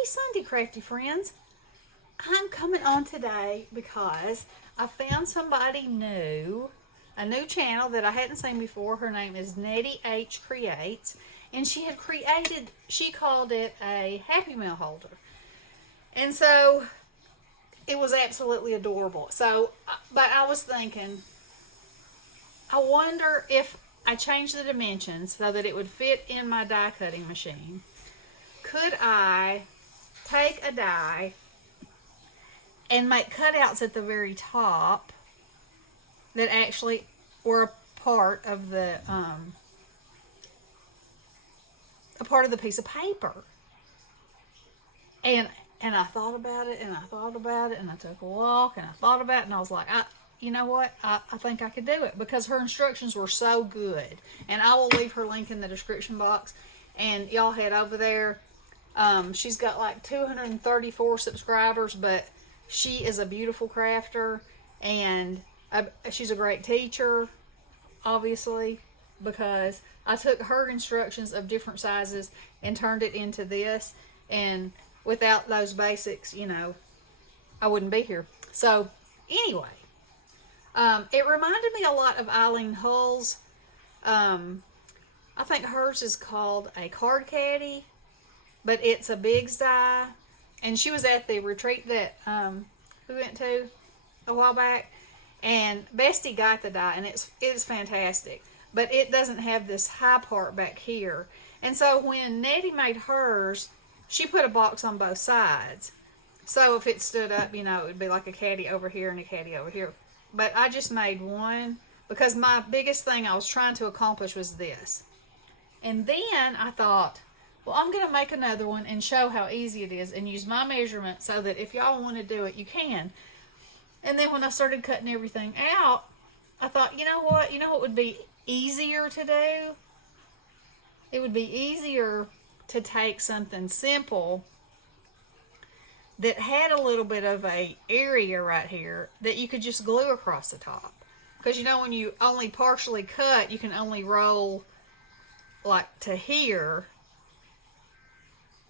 Happy Sunday, crafty friends. I'm coming on today because I found somebody new, a new channel that I hadn't seen before. Her name is NettieHCreates, and she called it a Happy Meal holder. And so it was absolutely adorable. So, but I was thinking, I wonder if I changed the dimensions so that it would fit in my die cutting machine. Could I take a die and make cutouts at the very top that actually were a part of the piece of paper? And I thought about it, and I thought about it, and I took a walk, and I thought about it, and I was like, you know what? I think I could do it because her instructions were so good. And I will leave her link in the description box, and y'all head over there. She's got like 234 subscribers, but she is a beautiful crafter, and she's a great teacher, obviously, because I took her instructions of different sizes and turned it into this, and without those basics, I wouldn't be here. So anyway, it reminded me a lot of Eileen Hull's. I think hers is called a card caddy, but it's a big die. And she was at the retreat that we went to a while back, and Bestie got the die, and it's fantastic. But it doesn't have this high part back here. And so when Nettie made hers, she put a box on both sides. So if it stood up, it would be like a caddy over here and a caddy over here. But I just made one because my biggest thing I was trying to accomplish was this. And then I thought, well, I'm going to make another one and show how easy it is and use my measurement so that if y'all want to do it, you can. And then when I started cutting everything out, I thought, you know what? You know what would be easier to do? It would be easier to take something simple that had a little bit of a area right here that you could just glue across the top. Because when you only partially cut, you can only roll like to here,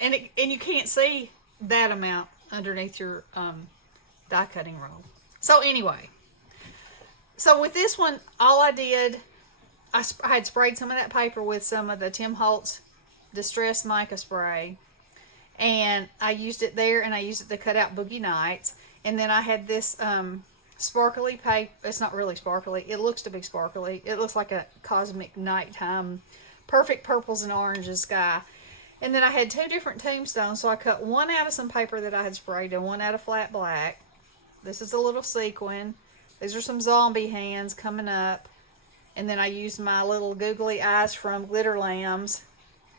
and you can't see that amount underneath your die cutting roll. So anyway, with this one, all I did, I had sprayed some of that paper with some of the Tim Holtz Distress Mica spray, and I used it there, and I used it to cut out Boogie Nights. And then I had this sparkly paper. It's not really sparkly. It looks to be sparkly. It looks like a cosmic nighttime, perfect purples and oranges sky. And then I had two different tombstones, so I cut one out of some paper that I had sprayed and one out of flat black. This is a little sequin. These are some zombie hands coming up. And then I used my little googly eyes from Glitter Lambs,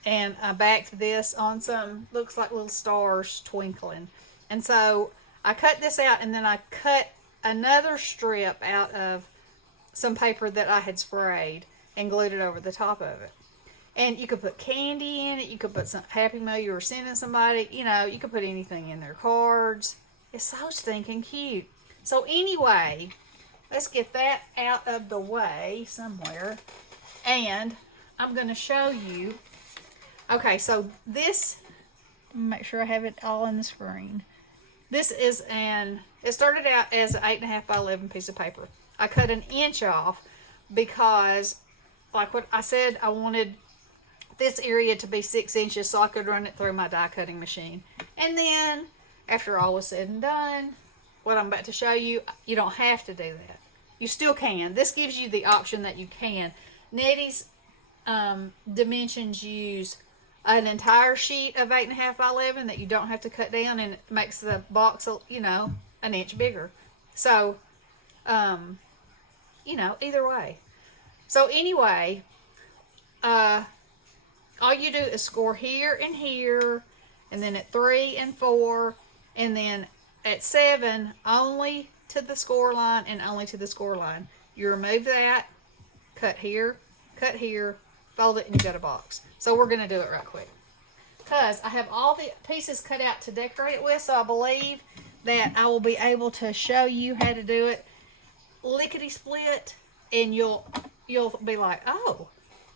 and I backed this on some, looks like little stars twinkling. And so I cut this out, and then I cut another strip out of some paper that I had sprayed and glued it over the top of it. And you could put candy in it. You could put some Happy Meal you were sending somebody. You could put anything in there. Cards. It's so stinking cute. So anyway, let's get that out of the way somewhere. And I'm going to show you. Okay, so this, make sure I have it all on the screen. This is it started out as an 8.5 by 11 piece of paper. I cut an inch off because, like what I said, I wanted this area to be 6 inches so I could run it through my die cutting machine. And then, after all was said and done, what I'm about to show you, you don't have to do that. You still can. This gives you the option that you can. Nettie's dimensions use an entire sheet of 8.5 by 11 that you don't have to cut down, and it makes the box, an inch bigger. So, either way. So anyway, all you do is score here and here, and then at 3 and 4, and then at 7, only to the score line and only to the score line. You remove that, cut here, fold it, and you got a box. So we're going to do it right quick, because I have all the pieces cut out to decorate it with, so I believe that I will be able to show you how to do it lickety-split, and you'll be like, oh,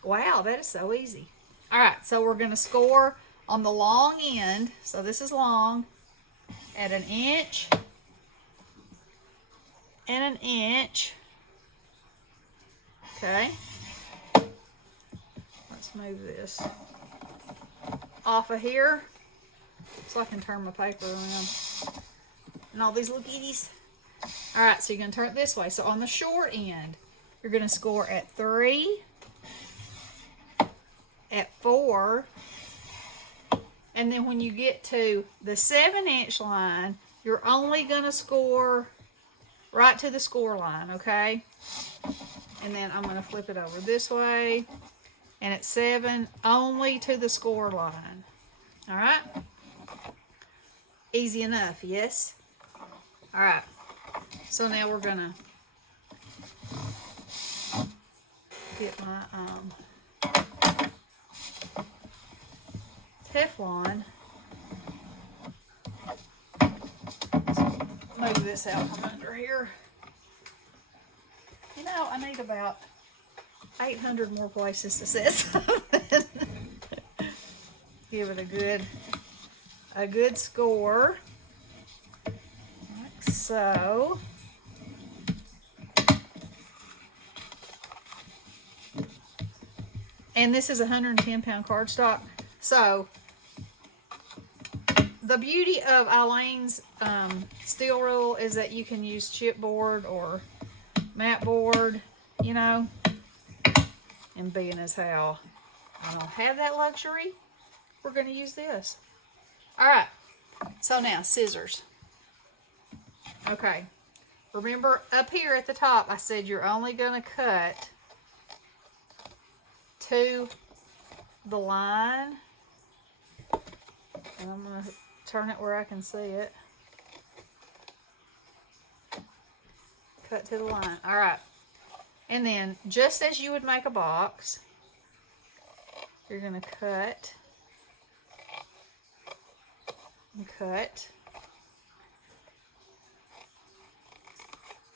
wow, that is so easy. All right, so we're going to score on the long end, so this is long, at 1 inch and 1 inch. Okay, let's move this off of here so I can turn my paper around and all these little kitties. All right, so you're going to turn it this way. So on the short end, you're going to score at 3, at 4, and then when you get to the 7-inch line, you're only going to score right to the score line, okay? And then I'm going to flip it over this way, and at 7, only to the score line. All right? Easy enough, yes? All right. So now we're going to get my Teflon. Move this out from under here. You know, I need about 800 more places to set something. Give it a good score. Like so. And this is 110-pound cardstock. So the beauty of Eileen's steel rule is that you can use chipboard or mat board, you know. And being as how I don't have that luxury, we're going to use this. All right. So now scissors. Okay. Remember up here at the top, I said you're only going to cut to the line. And I'm going to turn it where I can see it. Cut to the line. All right. And then, just as you would make a box, you're going to cut and cut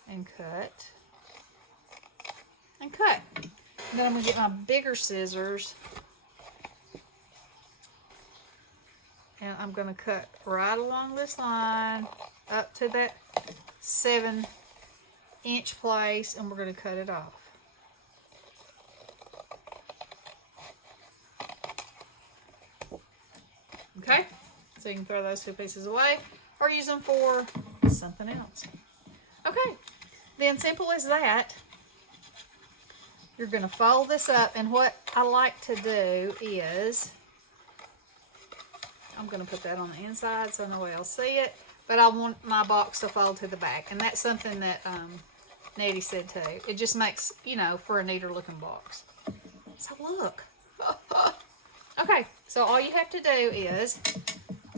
and cut and cut. And then I'm going to get my bigger scissors and I'm going to cut right along this line up to that 7-inch place, and we're going to cut it off. Okay, so you can throw those 2 pieces away or use them for something else. Okay, then simple as that. You're going to fold this up, and what I like to do is, I'm going to put that on the inside so nobody will see it, but I want my box to fold to the back, and that's something that Nettie said too. It just makes, you know, for a neater looking box. So look. Okay, so all you have to do is,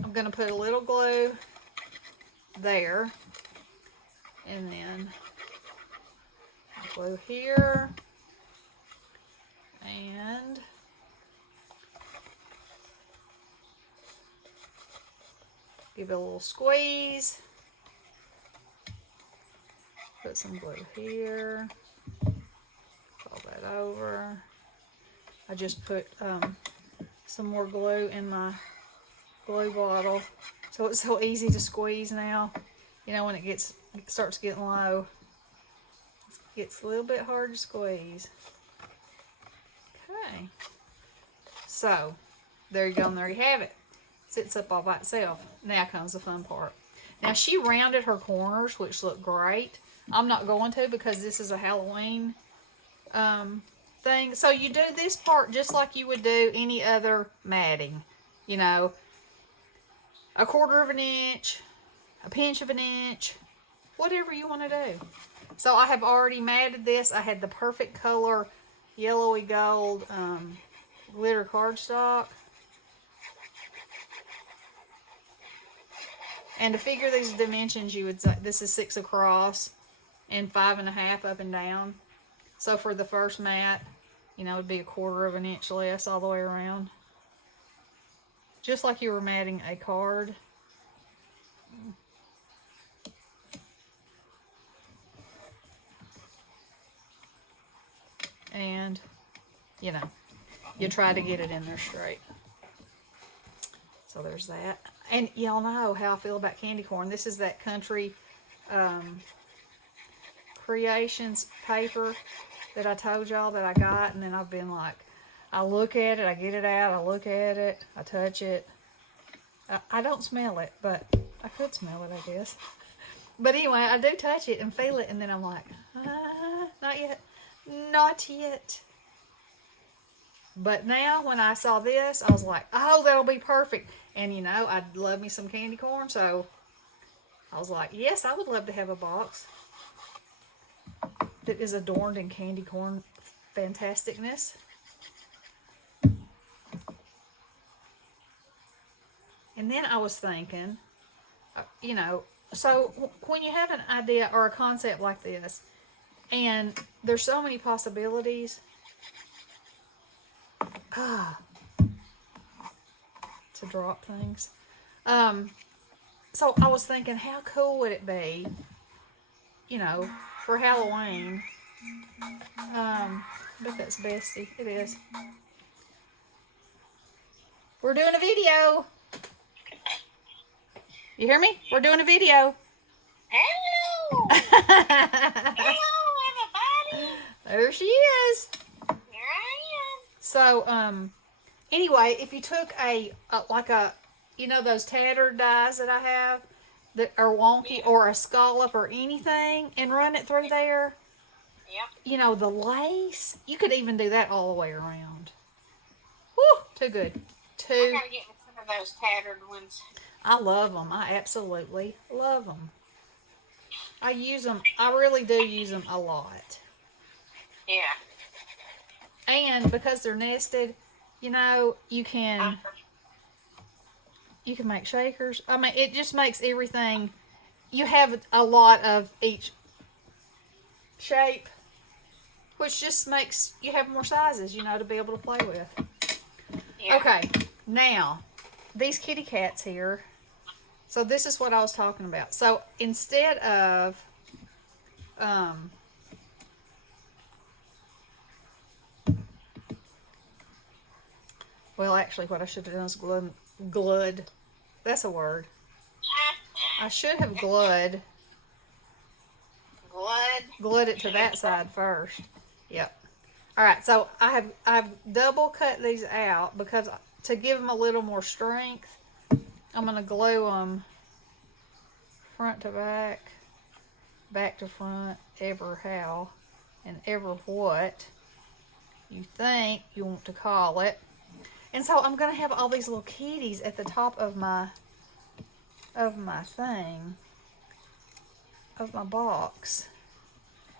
I'm going to put a little glue there, and then glue here, and give it a little squeeze. Put some glue here. Fold that over. I just put some more glue in my glue bottle, so it's so easy to squeeze now. You know, when it starts getting low, it gets a little bit hard to squeeze. Okay. So there you go, and there you have it. Sits up all by itself. Now comes the fun part. Now she rounded her corners, which look great. I'm not going to because this is a Halloween thing. So you do this part just like you would do any other matting. You know, 1/4 of an inch, 1/pinch of an inch, whatever you want to do. So I have already matted this. I had the perfect color, yellowy gold glitter cardstock. And to figure these dimensions, you would say this is 6 across and 5.5 up and down. So for the first mat, you know, it'd be 1/4 of an inch less all the way around. Just like you were matting a card. And, you know, you try to get it in there straight. So there's that. And y'all know how I feel about candy corn. This is that Country Creations paper that I told y'all that I got. And then I've been like, I look at it, I get it out, I look at it, I touch it. I don't smell it, but I could smell it, I guess. But anyway, I do touch it and feel it, and then I'm like, not yet. Not yet. But now, when I saw this, I was like, oh, that'll be perfect. And, you know, I'd love me some candy corn, so I was like, yes, I would love to have a box that is adorned in candy corn fantasticness. And then I was thinking, you know, so when you have an idea or a concept like this, and there's so many possibilities, to drop things. So I was thinking, how cool would it be, you know, for Halloween? I bet that's Bestie. It is. We're doing a video. You hear me? We're doing a video. Hello! Hello, everybody! There she is. Here I am. So, anyway, if you took you know, those tattered dies that I have that are wonky, or a scallop or anything, and run it through there, Yep. you know, the lace, you could even do that all the way around. Woo! Too good. I gotta get me some of those tattered ones. I love them. I absolutely love them. I use them. I really do use them a lot. Yeah. And because they're nested, you know, you can make shakers. I mean, it just makes everything. You have a lot of each shape, which just makes you have more sizes, you know, to be able to play with. Yeah. Okay, now these kitty cats here. So this is what I was talking about. So instead of well, actually, what I should have done is glued. That's a word. I should have glued it to that side first. Yep. All right. So I've double cut these out because to give them a little more strength, I'm going to glue them front to back, back to front, ever how, and ever what you think you want to call it. And so I'm going to have all these little kitties at the top of my thing, of my box.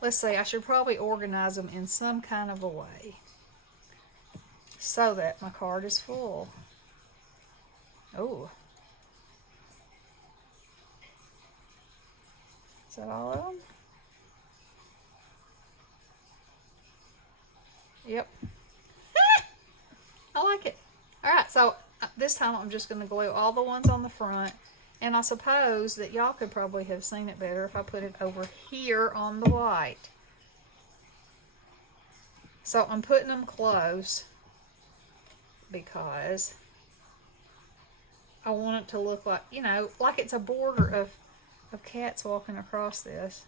Let's see, I should probably organize them in some kind of a way so that my card is full. Oh. Is that all of them? Yep. I like it. Alright, so this time I'm just going to glue all the ones on the front. And I suppose that y'all could probably have seen it better if I put it over here on the white. So I'm putting them close because I want it to look like, you know, like it's a border of cats walking across this.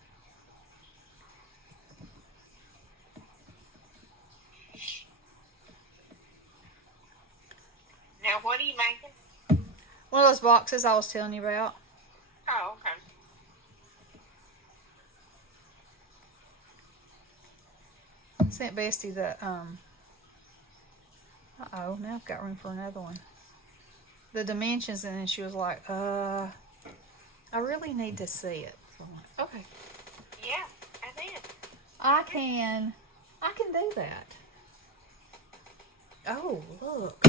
Now, what are you making? One of those boxes I was telling you about. Oh, okay. Sent Bestie the, uh-oh, now I've got room for another one. The dimensions, and then she was like, I really need to see it. So I'm like, okay. Yeah, I did. I can do that. Oh, look.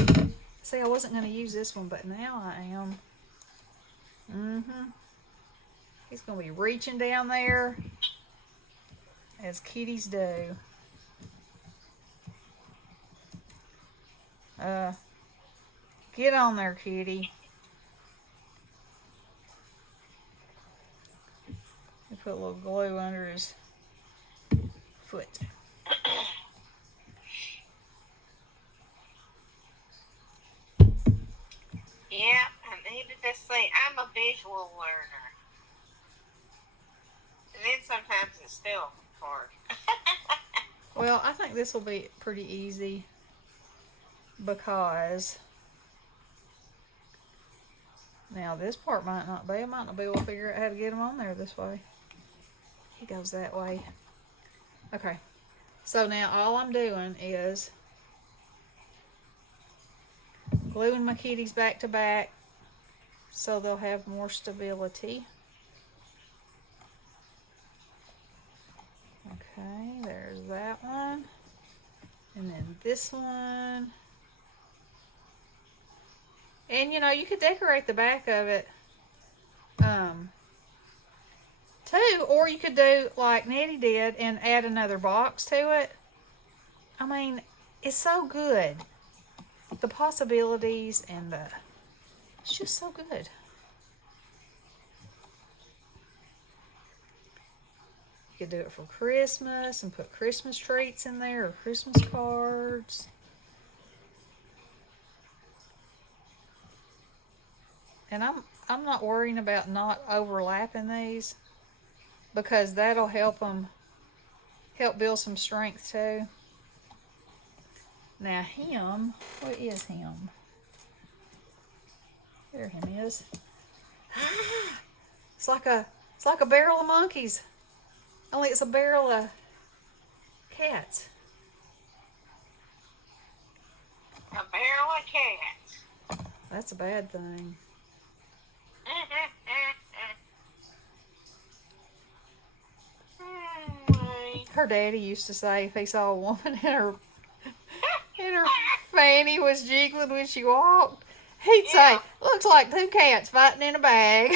See, I wasn't going to use this one, but now I am. He's going to be reaching down there as kitties do. Get on there, kitty. We put a little glue under his foot. Yeah. Let's see. I'm a visual learner. And then sometimes it's still hard. Well, I think this will be pretty easy because now this part might not be. I might not be able to figure out how to get them on there this way. He goes that way. Okay. So now all I'm doing is gluing my kitties back to back so they'll have more stability. Okay, there's that one. And then this one. And you know, you could decorate the back of it too, or you could do like Nettie did and add another box to it. I mean, it's so good. The possibilities and it's just so good. You could do it for Christmas and put Christmas treats in there or Christmas cards. And I'm not worrying about not overlapping these because that'll help build some strength too. Now him, what is him? There him is. It's like a barrel of monkeys. Only it's a barrel of cats. A barrel of cats. That's a bad thing. Her daddy used to say if he saw a woman and her fanny was jiggling when she walked, he'd say, "Looks like two cats fighting in a bag."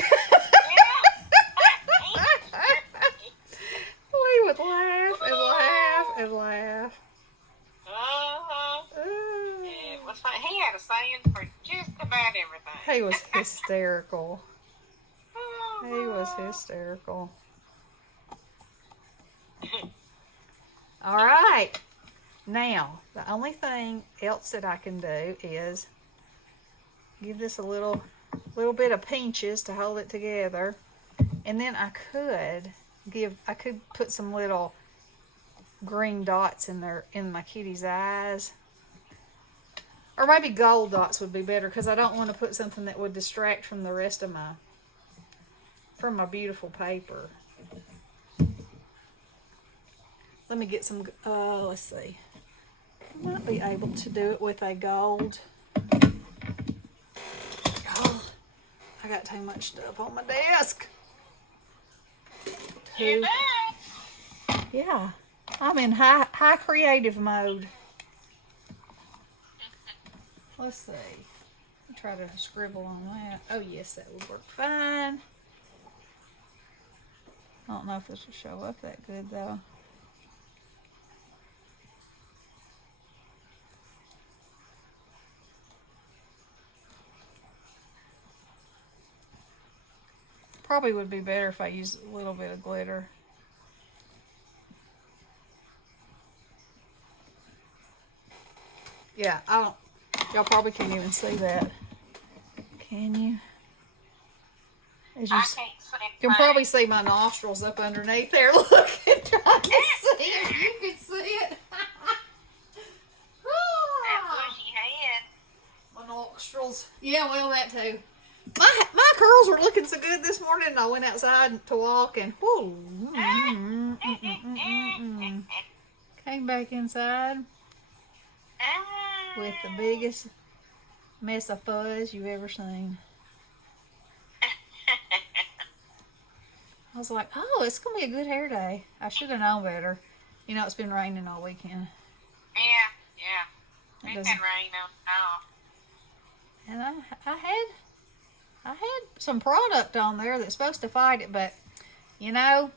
We would laugh and laugh and laugh. It was fun. He had a saying for just about everything. He was hysterical. He was hysterical. All right. Now, the only thing else that I can do is give this a little bit of pinches to hold it together. And then I could put some little green dots in my kitty's eyes. Or maybe gold dots would be better because I don't want to put something that would distract from the rest of my beautiful paper. Let me get some, let's see. I might be able to do it with a gold. Oh, I got too much stuff on my desk. Yeah, I'm in high creative mode. Let's see. I'll try to scribble on that. Oh yes, that would work fine. I don't know if this will show up that good though. Probably would be better if I used a little bit of glitter. Yeah, y'all probably can't even see that. Can you? You can probably see my nostrils up underneath there. Look, trying to see if you can see it. My nostrils. Yeah, well, that too. My curls were looking so good this morning, and I went outside to walk, and whoo, came back inside with the biggest mess of fuzz you've ever seen. I was like, oh, it's going to be a good hair day. I should have known better. You know, it's been raining all weekend. Yeah. It's been raining all. And I had some product on there that's supposed to fight it, but, you know,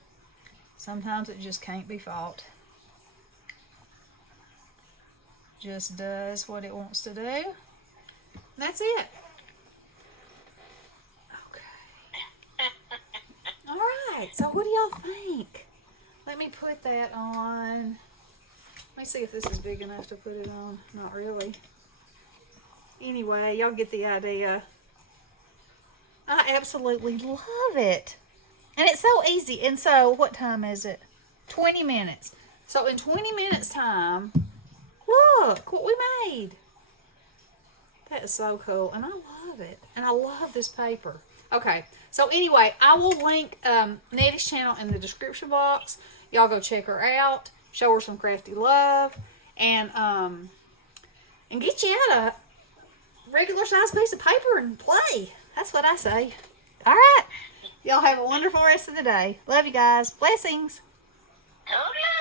sometimes it just can't be fought. Just does what it wants to do. And that's it. Alright, so what do y'all think? Let me put that on. Let me see if this is big enough to put it on. Not really. Anyway, y'all get the idea. I absolutely love it. And it's so easy. And so, what time is it? 20 minutes. So, in 20 minutes time, look what we made. That is so cool. And I love it. And I love this paper. Okay. So, anyway, I will link Nettie's channel in the description box. Y'all go check her out. Show her some crafty love. And get you out a regular size piece of paper and play. That's what I say. All right. Y'all have a wonderful rest of the day. Love you guys. Blessings. Toodaloo.